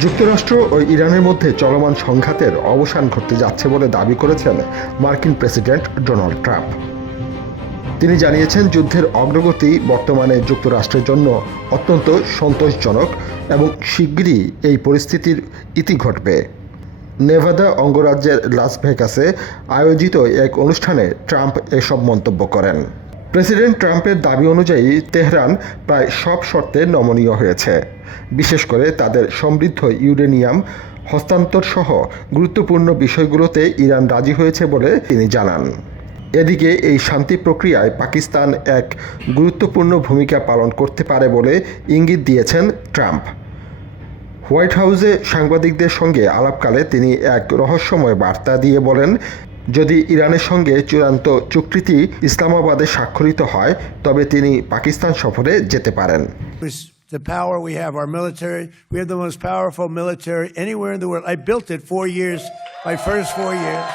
যুক্তরাষ্ট্র ও ইরানের মধ্যে চলমান সংঘাতের অবসান ঘটতে যাচ্ছে বলে দাবি করেছেন মার্কিন প্রেসিডেন্ট ডোনাল্ড ট্রাম্প। তিনি জানিয়েছেন, যুদ্ধের অগ্রগতি বর্তমানে যুক্তরাষ্ট্রের জন্য অত্যন্ত সন্তোষজনক এবং শিগগিরই এই পরিস্থিতির ইতি ঘটবে। নেভাদা অঙ্গরাজ্যের লাস ভেগাসে আয়োজিত এক অনুষ্ঠানে ট্রাম্প এসব মন্তব্য করেন। প্রেসিডেন্ট ট্রাম্পের দাবি অনুযায়ী তেহরান প্রায় সব শর্তে নমনীয় হয়েছে, বিশেষ করে তাদের সমৃদ্ধ ইউরেনিয়াম হস্তান্তর সহ গুরুত্বপূর্ণ বিষয়গুলোতে ইরান রাজি হয়েছে বলে তিনি জানান। এদিকে এই শান্তি প্রক্রিয়ায় পাকিস্তান এক গুরুত্বপূর্ণ ভূমিকা পালন করতে পারে বলে ইঙ্গিত দিয়েছেন ট্রাম্প। হোয়াইট হাউসে সাংবাদিকদের সঙ্গে আলাপকালে তিনি এক রহস্যময় বার্তা দিয়ে বলেন, যদি ইরানের সঙ্গে চূড়ান্ত চুক্তিটি ইসলামাবাদে স্বাক্ষরিত হয় তবে তিনি পাকিস্তান সফরে যেতে পারেন। The power we have, our military, we have the most powerful military anywhere in the world. I built it 4 years, my first 4 years.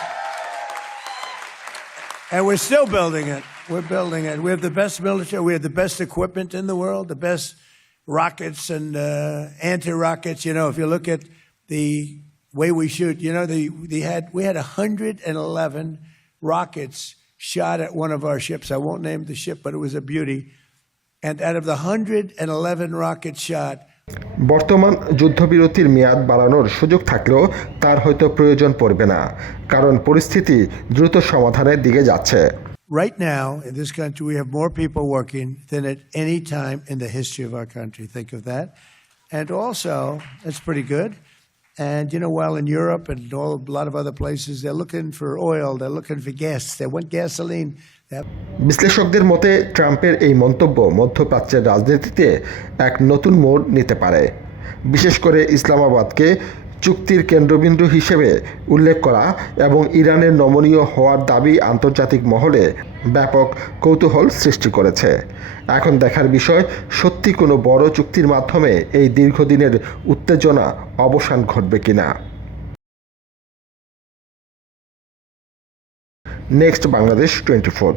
And we're still building it. We're building it. We have the best military, we have the best equipment in the world, the best rockets and anti-rockets. You know, if you look at the way we shoot, you know, we had 111 rockets shot at one of our ships. I won't name the ship, but it was a beauty. And out of the 111 rockets shot, বর্তমান যুদ্ধবিরতির মেয়াদ বাড়ানোর সুযোগ থাকলেও তার হয়তো প্রয়োজন পড়বে না, কারণ পরিস্থিতি দ্রুত সমাধানের দিকে যাচ্ছে। Right now in this country we have more people working than at any time in the history of our country. Think of that. And also, that's pretty good. And you know, while in Europe and a lot of other places, they're looking for oil, they're looking for gas, they want gasoline. বিশ্লেষকদের মতে ট্রাম্পের এই মন্তব্য মধ্যপ্রাচ্যের রাজনীতিতে এক নতুন মোড় নিতে পারে। বিশেষ করে ইসলামাবাদকে চুক্তির কেন্দ্রবিন্দু হিসেবে উল্লেখ করা এবং ইরানের নমনীয় হওয়ার দাবি আন্তর্জাতিক মহলে ব্যাপক কৌতূহল সৃষ্টি করেছে। এখন দেখার বিষয়, সত্যি কোনো বড় চুক্তির মাধ্যমে এই দীর্ঘদিনের উত্তেজনা অবসান ঘটবে কিনা। নেক্সট বাংলাদেশ 24।